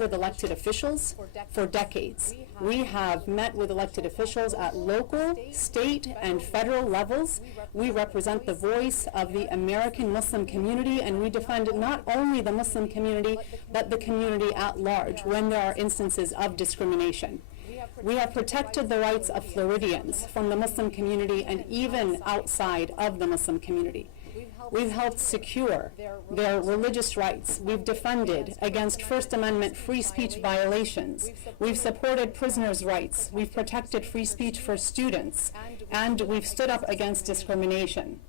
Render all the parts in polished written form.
with elected officials for decades. We have met with elected officials at local, state, and federal levels. We represent the voice of the American Muslim community, and we defend not only the Muslim community, but the community at large when there are instances of discrimination. We have protected the rights of Floridians from the Muslim community and even outside of the Muslim community. We've helped secure their religious rights. We've defended against First Amendment free speech violations. We've supported prisoners' rights. We've protected free speech for students. And we've stood up against discrimination.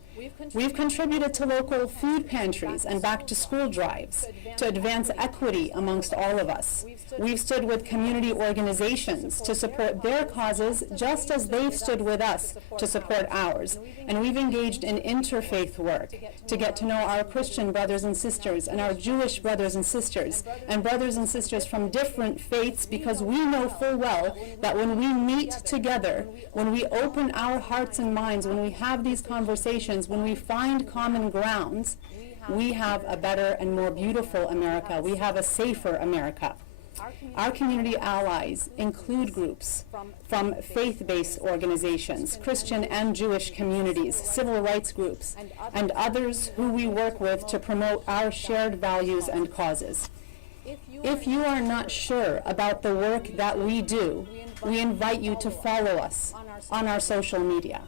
We've contributed to local food pantries and back-to-school drives to advance equity amongst all of us. We've stood with community organizations to support their causes just as they've stood with us to support ours. And we've engaged in interfaith work to get to know our Christian brothers and sisters and our Jewish brothers and sisters from different faiths, because we know full well that when we meet together, when we open our hearts and minds, when we have these conversations, when we find common grounds, we have a better and more beautiful America. We have a safer America. Our community allies include groups from faith-based organizations, Christian and Jewish communities, civil rights groups, and others who we work with to promote our shared values and causes. If you are not sure about the work that we do, we invite you to follow us on our social media.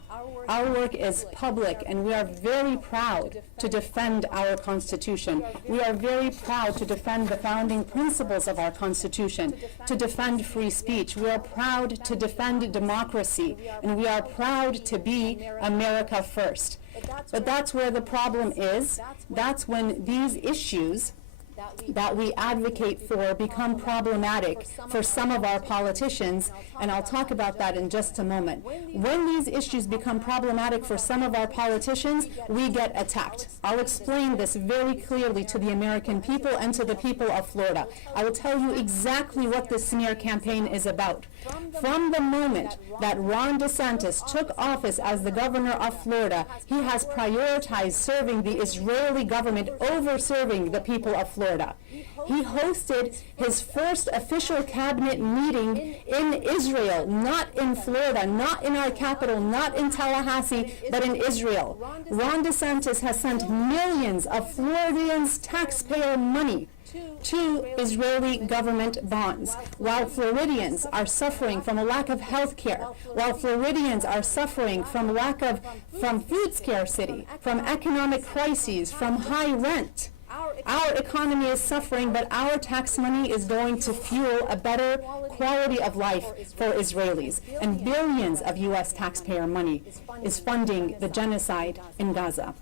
Our work is public, and we are very proud to defend our Constitution. We are very proud to defend the founding principles of our Constitution, to defend free speech. We are proud to defend democracy, and we are proud to be America first. But that's where the problem is. That's when these issues that we advocate for become problematic for some of our politicians, and I'll talk about that in just a moment. When these issues become problematic for some of our politicians, we get attacked. I'll explain this very clearly to the American people and to the people of Florida. I will tell you exactly what this smear campaign is about. From the moment that Ron DeSantis took office as the governor of Florida, he has prioritized serving the Israeli government over serving the people of Florida. He hosted his first official cabinet meeting in Israel, not in Florida, not in our capital, not in Tallahassee, but in Israel. Ron DeSantis has sent millions of Floridians' taxpayer money to Israeli government bonds, while Floridians are suffering from a lack of health care, while Floridians are suffering from food scarcity, from economic crises, from high rent. Our economy is suffering, but our tax money is going to fuel a better quality of life for Israelis. And billions of U.S. taxpayer money is funding the genocide in Gaza.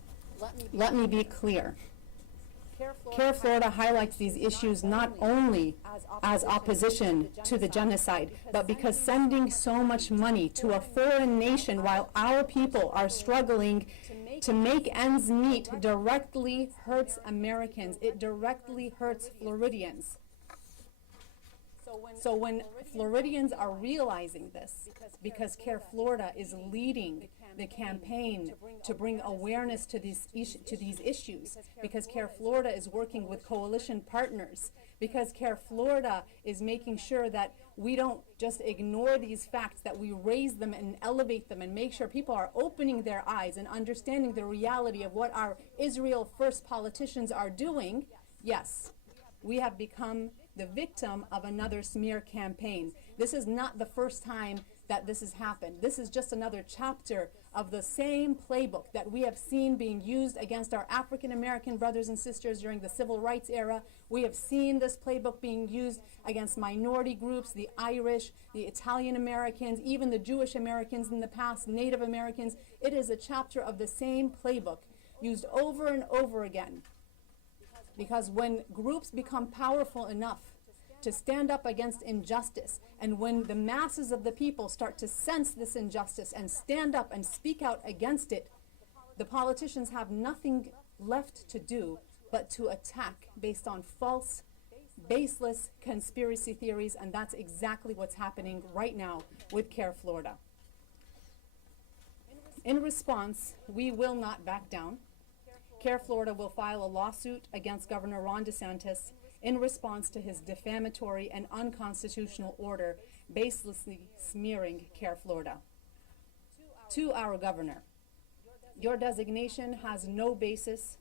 Let me be clear. CAIR Florida highlights these issues not only as opposition to the genocide, but because sending so much money to a foreign nation while our people are struggling to make ends meet directly hurts Americans. It directly hurts Floridians. So when Floridians are realizing this, because CAIR Florida is leading the campaign to bring awareness to these issues, because CAIR Florida is working with coalition partners, because CAIR Florida is making sure that we don't just ignore these facts, that we raise them and elevate them and make sure people are opening their eyes and understanding the reality of what our Israel First politicians are doing. Yes, we have become the victim of another smear campaign. This is not the first time that this has happened. This is just another chapter of the same playbook that we have seen being used against our African American brothers and sisters during the civil rights era. We have seen this playbook being used against minority groups, the Irish, the Italian Americans, even the Jewish Americans in the past, Native Americans. It is a chapter of the same playbook used over and over again. Because when groups become powerful enough to stand up against injustice, and when the masses of the people start to sense this injustice and stand up and speak out against it, the politicians have nothing left to do but to attack based on false, baseless conspiracy theories, and that's exactly what's happening right now with CAIR Florida. In response, we will not back down. CAIR Florida will file a lawsuit against Governor Ron DeSantis in response to his defamatory and unconstitutional order baselessly smearing CAIR Florida. To our governor, your designation has no basis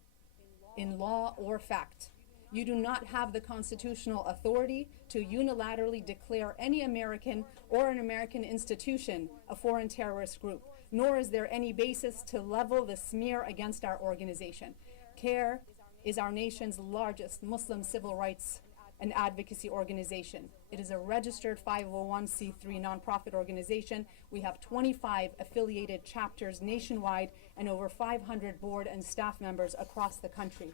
in law or fact. You do not have the constitutional authority to unilaterally declare any American or an American institution a foreign terrorist group, nor is there any basis to level the smear against our organization. CAIR is our nation's largest Muslim civil rights and advocacy organization. It is a registered 501c3 nonprofit organization. We have 25 affiliated chapters nationwide and over 500 board and staff members across the country.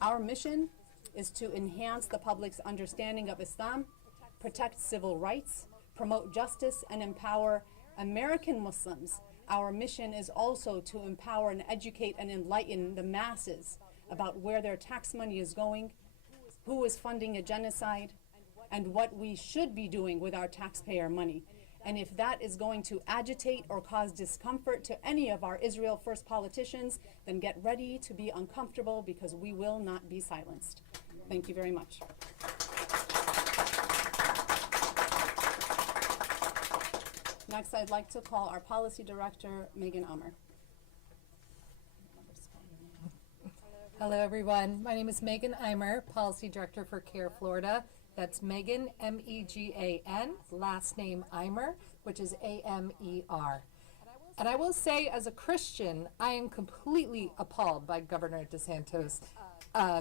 Our mission is to enhance the public's understanding of Islam, protect civil rights, promote justice, and empower American Muslims. Our mission is also to empower and educate and enlighten the masses about where their tax money is going, who is funding a genocide, and what we should be doing with our taxpayer money. And if that is going to agitate or cause discomfort to any of our Israel First politicians, then get ready to be uncomfortable, because we will not be silenced. Thank you very much. Next, I'd like to call our Policy Director, Megan Ammer. Hello, everyone. My name is Megan Eimer, Policy Director for CAIR Florida. That's Megan, M-E-G-A-N, last name Eimer, which is A-M-E-R. And I will say, as a Christian, I am completely appalled by Governor DeSantis'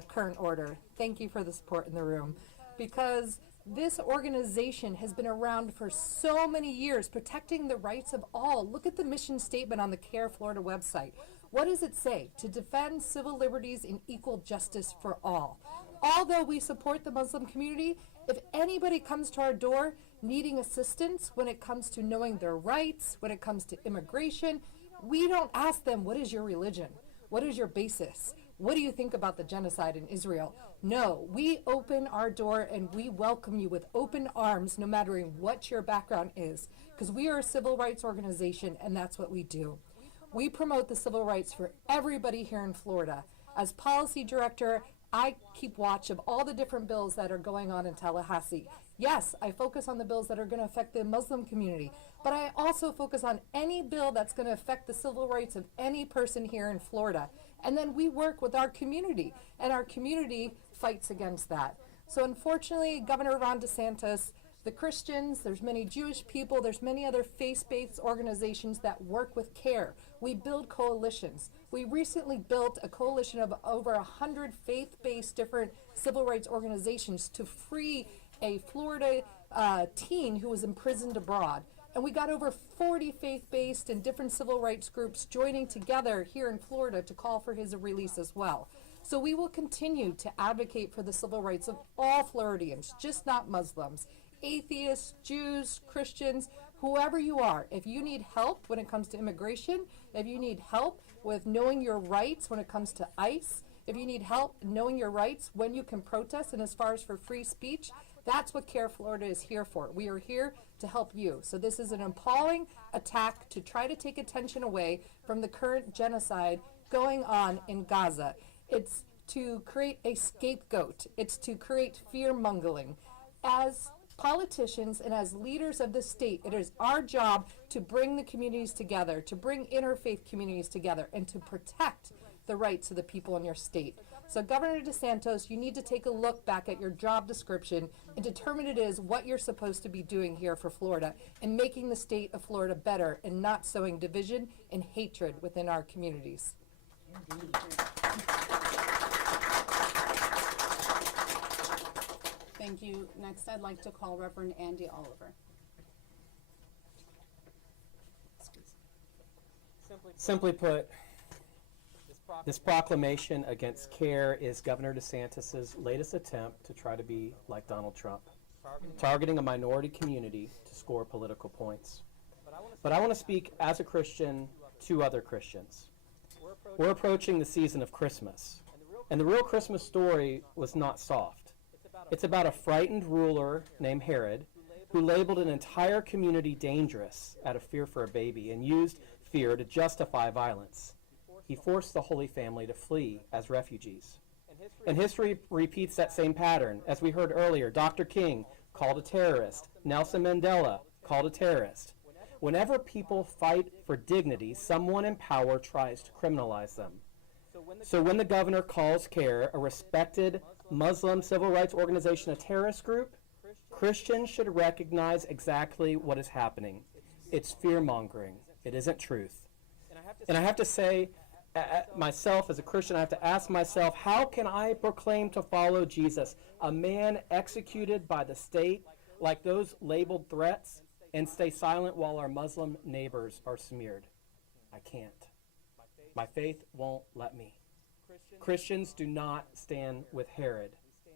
current order. Thank you for the support in the room. Because this organization has been around for so many years, protecting the rights of all. Look at the mission statement on the CAIR Florida website. What does it say? To defend civil liberties and equal justice for all. Although we support the Muslim community, if anybody comes to our door needing assistance when it comes to knowing their rights, when it comes to immigration, we don't ask them, what is your religion? What is your basis? What do you think about the genocide in Israel? No, we open our door and we welcome you with open arms, no matter what your background is, because we are a civil rights organization, and that's what we do. We promote the civil rights for everybody here in Florida. As policy director, I keep watch of all the different bills that are going on in Tallahassee. Yes, I focus on the bills that are going to affect the Muslim community, but I also focus on any bill that's going to affect the civil rights of any person here in Florida. And then we work with our community, and our community fights against that. So unfortunately, Governor Ron DeSantis, the Christians, there's many Jewish people, there's many other faith-based organizations that work with CAIR. We build coalitions. We recently built a coalition of over 100 faith-based different civil rights organizations to free a Florida teen who was imprisoned abroad. And we got over 40 faith-based and different civil rights groups joining together here in Florida to call for his release as well. So we will continue to advocate for the civil rights of all Floridians, just not Muslims. Atheists, Jews, Christians, whoever you are. If you need help when it comes to immigration, if you need help with knowing your rights when it comes to ICE, if you need help knowing your rights when you can protest, and as far as for free speech, that's what CAIR Florida is here for. We are here to help you. So this is an appalling attack to try to take attention away from the current genocide going on in Gaza. It's to create a scapegoat. It's to create fear-mongering. As politicians and as leaders of the state, it is our job to bring the communities together, to bring interfaith communities together, and to protect the rights of the people in your state. So Governor DeSantis, you need to take a look back at your job description and determine it is what you're supposed to be doing here for Florida and making the state of Florida better and not sowing division and hatred within our communities. Indeed. Thank you. Next, I'd like to call Reverend Andy Oliver. Simply put, this proclamation against CAIR is Governor DeSantis' latest attempt to try to be like Donald Trump, targeting a minority community to score political points. But I want to speak as a Christian to other Christians. We're approaching the season of Christmas, and the real Christmas story was not soft. It's about a frightened ruler named Herod who labeled an entire community dangerous out of fear for a baby and used fear to justify violence. He forced the Holy Family to flee as refugees. And history repeats that same pattern. As we heard earlier, Dr. King called a terrorist, Nelson Mandela called a terrorist. Whenever people fight for dignity, someone in power tries to criminalize them. So when the governor calls CAIR, a respected Muslim civil rights organization, a terrorist group, Christians should recognize exactly what is happening. It's fear-mongering. It isn't truth. And I have to say, myself as a Christian, I have to ask myself, how can I proclaim to follow Jesus, a man executed by the state, like those labeled threats, and stay silent while our Muslim neighbors are smeared? I can't. My faith won't let me. Christians do not stand with Herod.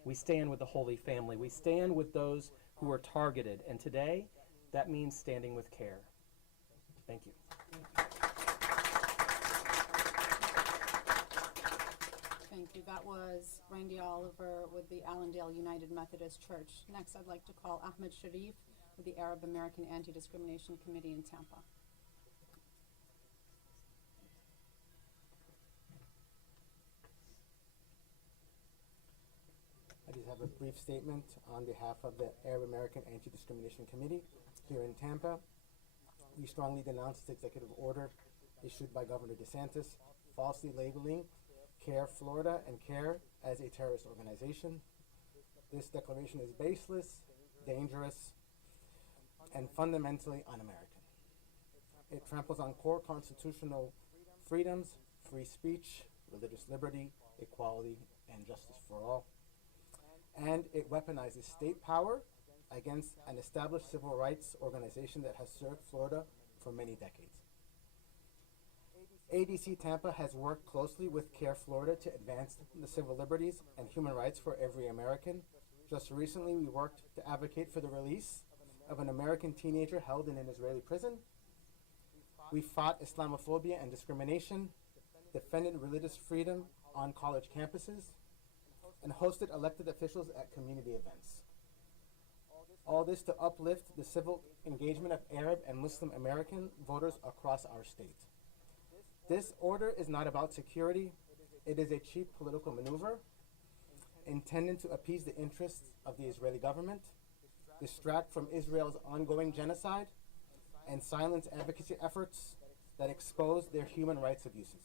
We stand with the Holy Family. We stand with those who are targeted. And today, that means standing with CAIR. Thank you. Thank you. That was Randy Oliver with the Allendale United Methodist Church. Next, I'd like to call Ahmed Sharif with the Arab American Anti-Discrimination Committee in Tampa. I just have a brief statement on behalf of the Arab American Anti-Discrimination Committee here in Tampa. We strongly denounce the executive order issued by Governor DeSantis, falsely labeling CAIR-Florida and CAIR as a terrorist organization. This declaration is baseless, dangerous, and fundamentally un-American. It tramples on core constitutional freedoms, free speech, religious liberty, equality, and justice for all. And it weaponizes state power against an established civil rights organization that has served Florida for many decades. ADC Tampa has worked closely with CAIR-Florida to advance the civil liberties and human rights for every American. Just recently, we worked to advocate for the release of an American teenager held in an Israeli prison. We fought Islamophobia and discrimination, defended religious freedom on college campuses, and hosted elected officials at community events. All this to uplift the civil engagement of Arab and Muslim American voters across our state. This order is not about security. It is a cheap political maneuver intended to appease the interests of the Israeli government, distract from Israel's ongoing genocide, and silence advocacy efforts that expose their human rights abuses.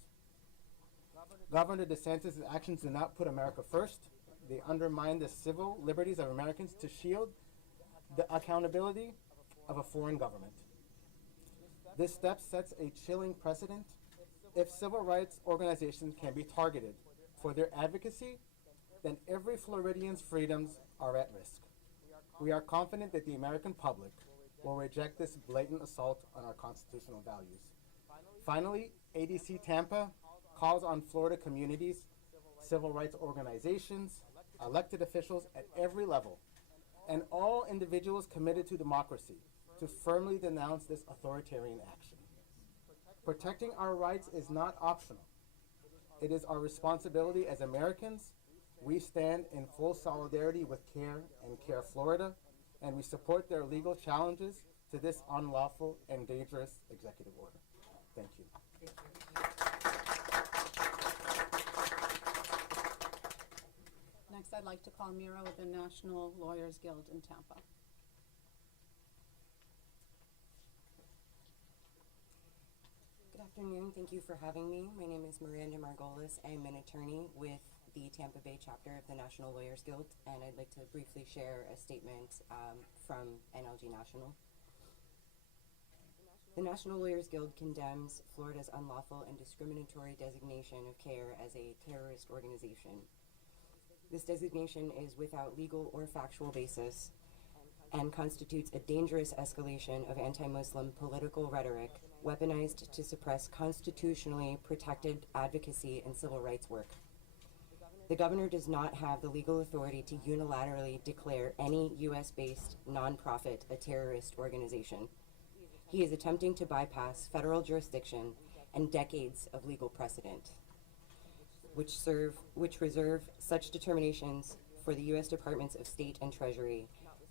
Governor DeSantis' actions do not put America first. They undermine the civil liberties of Americans to shield the accountability of a foreign government. This step sets a chilling precedent. If civil rights organizations can be targeted for their advocacy, then every Floridian's freedoms are at risk. We are confident that the American public will reject this blatant assault on our constitutional values. Finally, ADC Tampa calls on Florida communities, civil rights organizations, elected officials at every level, and all individuals committed to democracy to firmly denounce this authoritarian action. Protecting our rights is not optional. It is our responsibility as Americans. We stand in full solidarity with CAIR and CAIR-Florida, and we support their legal challenges to this unlawful and dangerous executive order. Thank you. Next, I'd like to call Mira with the National Lawyers Guild in Tampa. Good afternoon. Thank you for having me. My name is Miranda Margolis. I'm an attorney with the Tampa Bay chapter of the National Lawyers Guild, and I'd like to briefly share a statement from NLG National. The National Lawyers Guild condemns Florida's unlawful and discriminatory designation of CAIR as a terrorist organization. This designation is without legal or factual basis and constitutes a dangerous escalation of anti-Muslim political rhetoric weaponized to suppress constitutionally protected advocacy and civil rights work. The governor does not have the legal authority to unilaterally declare any U.S.-based nonprofit a terrorist organization. He is attempting to bypass federal jurisdiction and decades of legal precedent, which reserve such determinations for the U.S. Departments of State and Treasury,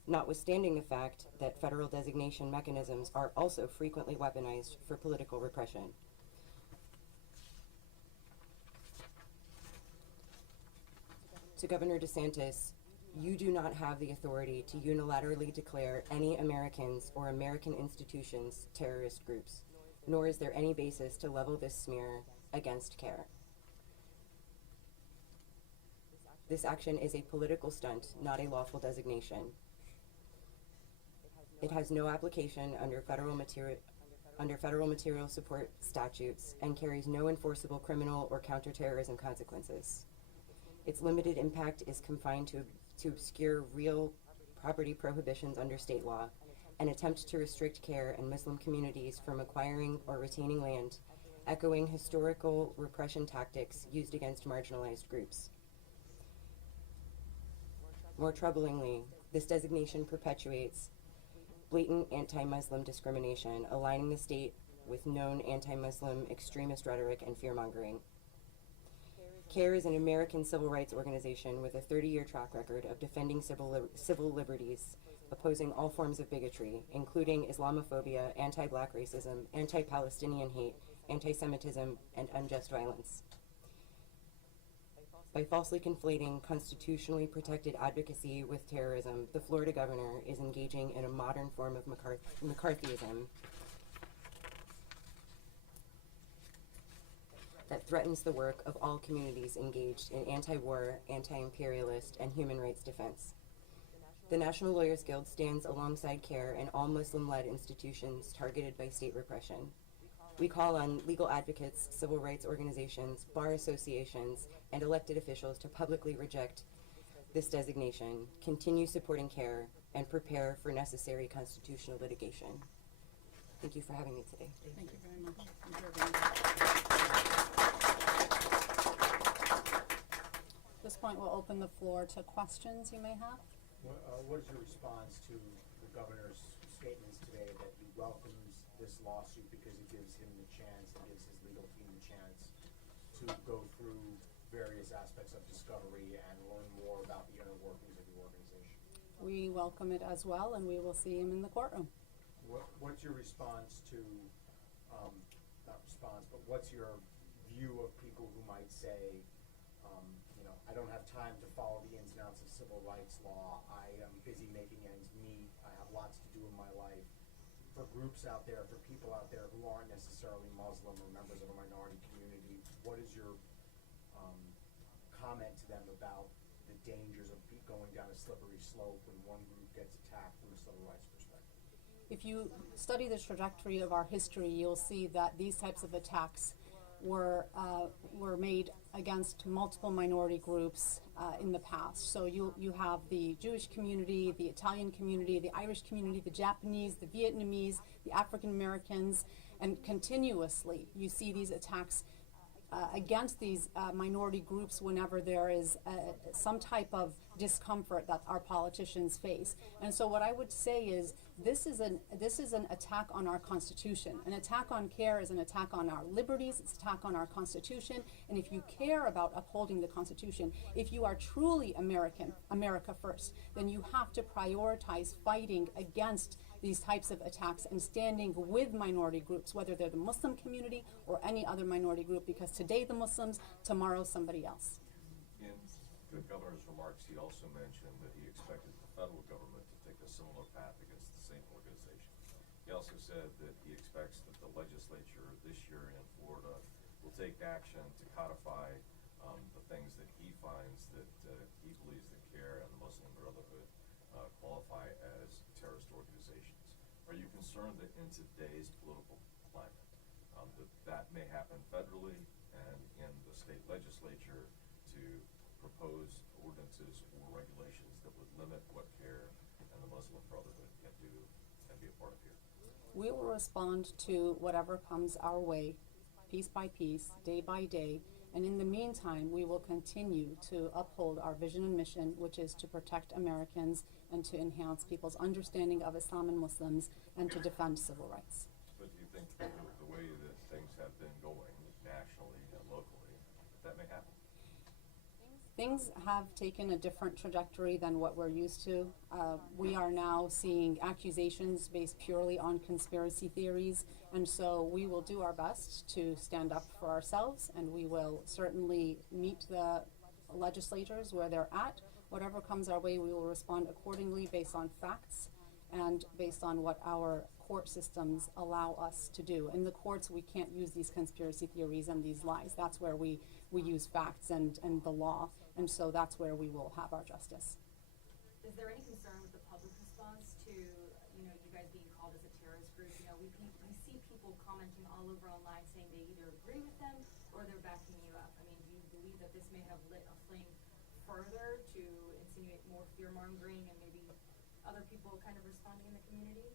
notwithstanding the fact that federal designation mechanisms are also frequently weaponized for political repression. to Governor DeSantis, you do not have the authority to unilaterally declare any Americans or American institutions terrorist groups, nor is there any basis to level this smear against CAIR. This action is a political stunt, not a lawful designation. It has no application under federal material support statutes and carries no enforceable criminal or counterterrorism consequences. Its limited impact is confined to obscure real property prohibitions under state law, an attempt to restrict CAIR and Muslim communities from acquiring or retaining land, echoing historical repression tactics used against marginalized groups. More troublingly, this designation perpetuates blatant anti-Muslim discrimination, aligning the state with known anti-Muslim extremist rhetoric and fear-mongering. CAIR is an American civil rights organization with a 30-year track record of defending civil liberties, opposing all forms of bigotry, including Islamophobia, anti-Black racism, anti-Palestinian hate, anti-Semitism, and unjust violence. By falsely conflating constitutionally protected advocacy with terrorism, the Florida governor is engaging in a modern form of McCarthyism that threatens the work of all communities engaged in anti-war, anti-imperialist, and human rights defense. The National Lawyers Guild stands alongside CAIR and all Muslim-led institutions targeted by state repression. We call on legal advocates, civil rights organizations, bar associations, and elected officials to publicly reject this designation, continue supporting CAIR, and prepare for necessary constitutional litigation. Thank you for having me today. Thank you very much. At this point, we'll open the floor to questions you may have. What is your response to the governor's statements today that he welcomes this lawsuit because it gives him the chance, it gives his legal team the chance to go through various aspects of discovery and learn more about the inner workings of the organization? We welcome it as well, and we will see him in the courtroom. What's your response to, not response, but what's your view of people who might say, I don't have time to follow the ins and outs of civil rights law, I am busy making ends meet, I have lots to do in my life. For groups out there, for people out there who aren't necessarily Muslim or members of a minority community, what is your comment to them about the dangers of going down a slippery slope when one group gets attacked from a civil rights perspective? If you study the trajectory of our history, you'll see that these types of attacks were made against multiple minority groups in the past. So you have the Jewish community, the Italian community, the Irish community, the Japanese, the Vietnamese, the African Americans, and continuously you see these attacks against these minority groups whenever there is some type of discomfort that our politicians face. And so what I would say is this is an attack on our Constitution. An attack on CAIR is an attack on our liberties, it's an attack on our Constitution, and if you care about upholding the Constitution, if you are truly America first, then you have to prioritize fighting against these types of attacks and standing with minority groups, whether they're the Muslim community or any other minority group, because today the Muslims, tomorrow somebody else. In the governor's remarks, he also mentioned that he expected the federal government to take a similar path against the same organization. He also said that he expects that the legislature this year in Florida will take action to codify the things that he finds that he believes that CAIR and the Muslim Brotherhood qualify as terrorist organizations. Are you concerned that in today's political climate that may happen federally and in the state legislature to propose ordinances or regulations that would limit what CAIR and the Muslim Brotherhood can do and be a part of here? We will respond to whatever comes our way, piece by piece, day by day, and in the meantime, we will continue to uphold our vision and mission, which is to protect Americans and to enhance people's understanding of Islam and Muslims and to defend civil rights. But do you think that the way that things have been going nationally and locally, that may happen? Things have taken a different trajectory than what we're used to. We are now seeing accusations based purely on conspiracy theories, and so we will do our best to stand up for ourselves, and we will certainly meet the legislators where they're at. Whatever comes our way, we will respond accordingly based on facts and based on what our court systems allow us to do. In the courts, we can't use these conspiracy theories and these lies. That's where we use facts and the law, and so that's where we will have our justice. Is there any concern with the public response to, you guys being called as a terrorist group? We see people commenting all over online saying they either agree with them or they're backing you up. I mean, do you believe that this may have lit a flame further to insinuate more fear-mongering and maybe other people kind of responding in the community?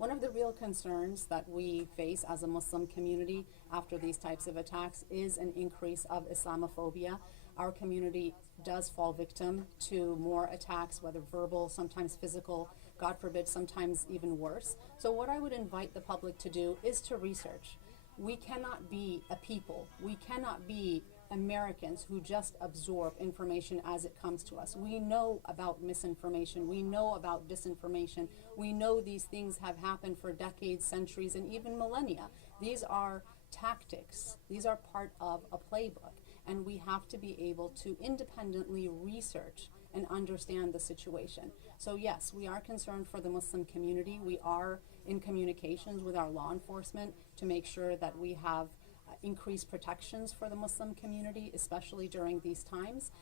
One of the real concerns that we face as a Muslim community after these types of attacks is an increase of Islamophobia. Our community does fall victim to more attacks, whether verbal, sometimes physical, God forbid, sometimes even worse. So what I would invite the public to do is to research. We cannot be a people. We cannot be Americans who just absorb information as it comes to us. We know about misinformation. We know about disinformation. We know these things have happened for decades, centuries, and even millennia. These are tactics. These are part of a playbook. And we have to be able to independently research and understand the situation. So yes, we are concerned for the Muslim community. We are in communications with our law enforcement to make sure that we have increased protections for the Muslim community, especially during these times.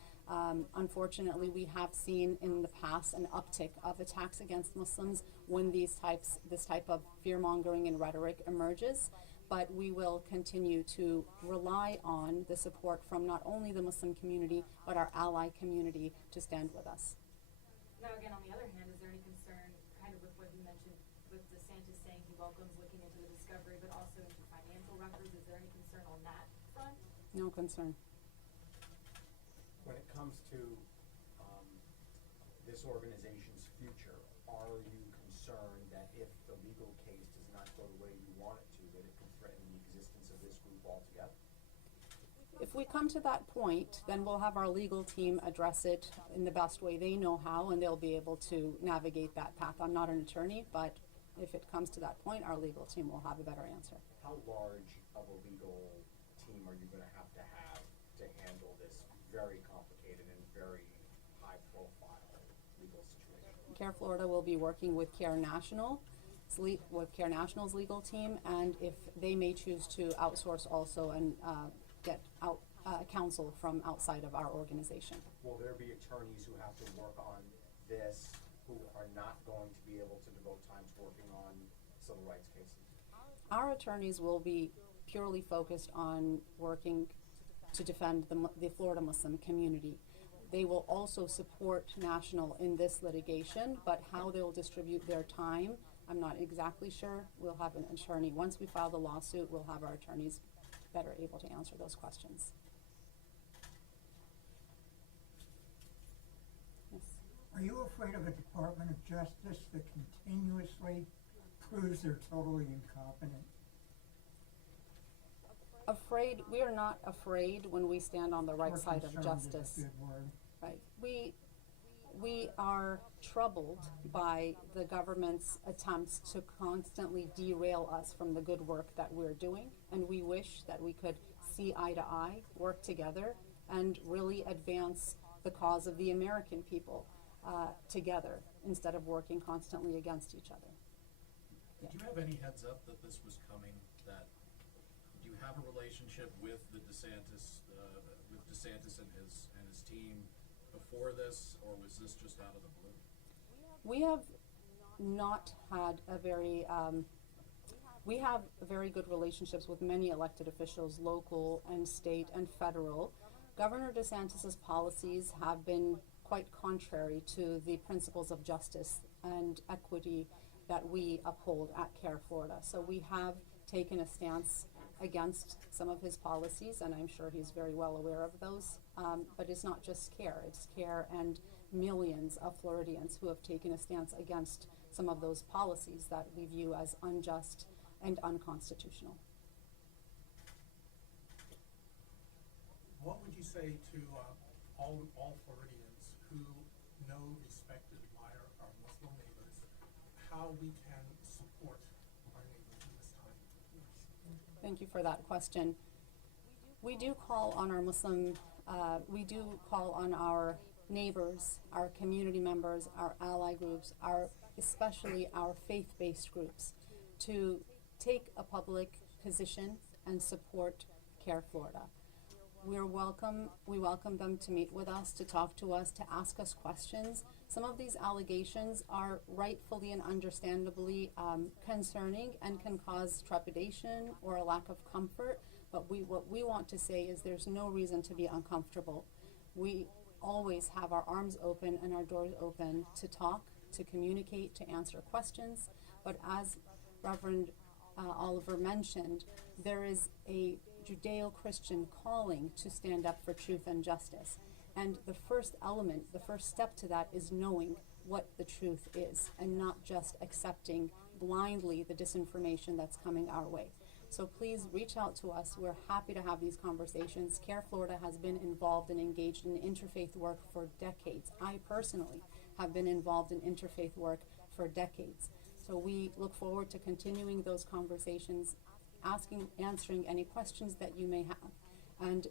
Unfortunately, we have seen in the past an uptick of attacks against Muslims when this type of fear-mongering and rhetoric emerges. But we will continue to rely on the support from not only the Muslim community, but our ally community to stand with us. Now, again, on the other hand, is there any concern, kind of with what you mentioned, with DeSantis saying he welcomes looking into the discovery, but also into financial records? Is there any concern on that front? No concern. When it comes to this organization's future, are you concerned that if the legal case does not go the way you want it to, that it could threaten the existence of this group altogether? If we come to that point, then we'll have our legal team address it in the best way they know how, and they'll be able to navigate that path. I'm not an attorney, but if it comes to that point, our legal team will have a better answer. How large of a legal team are you going to have to handle this very complicated and very high-profile legal situation? CAIR Florida will be working with CAIR National, with CAIR National's legal team, and if they may choose to outsource also and get counsel from outside of our organization. Will there be attorneys who have to work on this who are not going to be able to devote time to working on civil rights cases? Our attorneys will be purely focused on working to defend the Florida Muslim community. They will also support National in this litigation, but how they'll distribute their time, I'm not exactly sure. We'll have an attorney. Once we file the lawsuit, we'll have our attorneys better able to answer those questions. Yes. Are you afraid of a Department of Justice that continuously proves they're totally incompetent? Afraid, we are not afraid when we stand on the right Or side of concerned is a justice. good word. Right. We are troubled by the government's attempts to constantly derail us from the good work that we're doing, and we wish that we could see eye to eye, work together, and really advance the cause of the American people together instead of working constantly against each other. Did you have any heads up that this was coming? That do you have a relationship with the DeSantis, and his team before this, or was this just out of the blue? We have not had a very, we have very good relationships with many elected officials, local and state and federal. Governor DeSantis's policies have been quite contrary to the principles of justice and equity that we uphold at CAIR Florida. So we have taken a stance against some of his policies, and I'm sure he's very well aware of those. But it's not just CAIR, it's CAIR and millions of Floridians who have taken a stance against some of those policies that we view as unjust and unconstitutional. What would you say to all Floridians who know, respect, and admire our Muslim neighbors, how we can support our neighbors in this time? Thank you for that question. We do call on our Muslim we do call on our neighbors, our community members, our ally groups, especially our faith-based groups, to take a public position and support CAIR Florida. We welcome them to meet with us, to talk to us, to ask us questions. Some of these allegations are rightfully and understandably concerning and can cause trepidation or a lack of comfort, but what we want to say is there's no reason to be uncomfortable. We always have our arms open and our doors open to talk, to communicate, to answer questions, but as Reverend Oliver mentioned, there is a Judeo-Christian calling to stand up for truth and justice. And the first element, the first step to that is knowing what the truth is and not just accepting blindly the disinformation that's coming our way. So please reach out to us. We're happy to have these conversations. CAIR Florida has been involved and engaged in interfaith work for decades. I personally have been involved in interfaith work for decades. So we look forward to continuing those conversations, answering any questions that you may have. And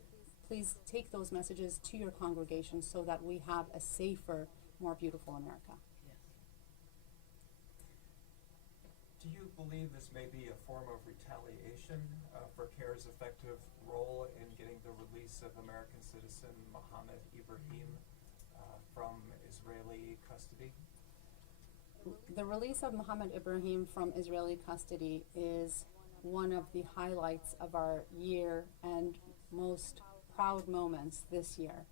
please take those messages to your congregation so that we have a safer, more beautiful America. Do you believe this may be a form of retaliation for CAIR's effective role in getting the release of American citizen Mohammed Ibrahim from Israeli custody? The release of Mohammed Ibrahim from Israeli custody is one of the highlights of our year and most proud moments this year.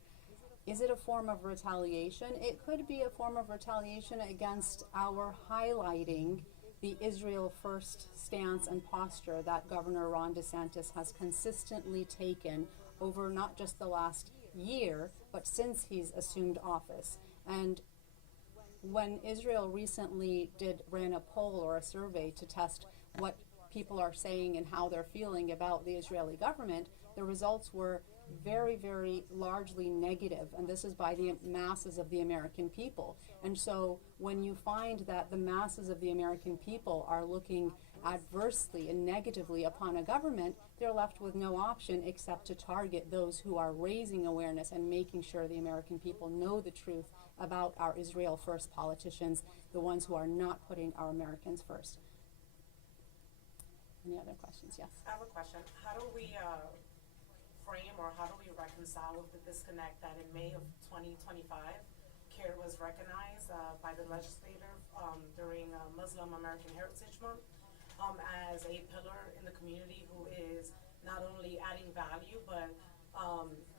Is it a form of retaliation? It could be a form of retaliation against our highlighting the Israel first stance and posture that Governor Ron DeSantis has consistently taken over not just the last year, but since he's assumed office. And when Israel recently ran a poll or a survey to test what people are saying and how they're feeling about the Israeli government, the results were very, very largely negative, and this is by the masses of the American people. And so when you find that the masses of the American people are looking adversely and negatively upon a government, they're left with no option except to target those who are raising awareness and making sure the American people know the truth about our Israel first politicians, the ones who are not putting our Americans first. Any other questions? Yes. I have a question. How do we frame or how do we reconcile with the disconnect that in May of 2025, CAIR was recognized by the legislature during Muslim American Heritage Month as a pillar in the community who is not only adding value but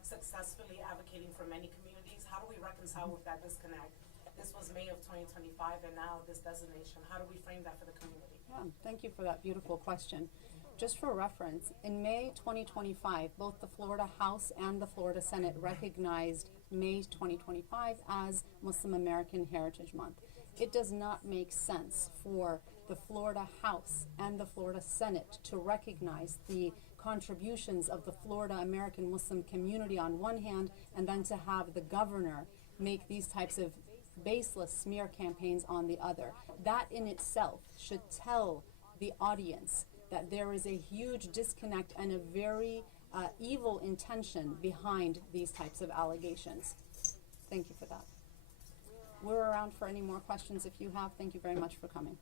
successfully advocating for many communities? How do we reconcile with that disconnect? This was May of 2025 and now this designation. How do we frame that for the community? Yeah, thank you for that beautiful question. Just for reference, in May 2025, both the Florida House and the Florida Senate recognized May 2025 as Muslim American Heritage Month. It does not make sense for the Florida House and the Florida Senate to recognize the contributions of the Florida American Muslim community on one hand, and then to have the governor make these types of baseless smear campaigns on the other. That in itself should tell the audience that there is a huge disconnect and a very evil intention behind these types of allegations. Thank you for that. We're around for any more questions if you have. Thank you very much for coming.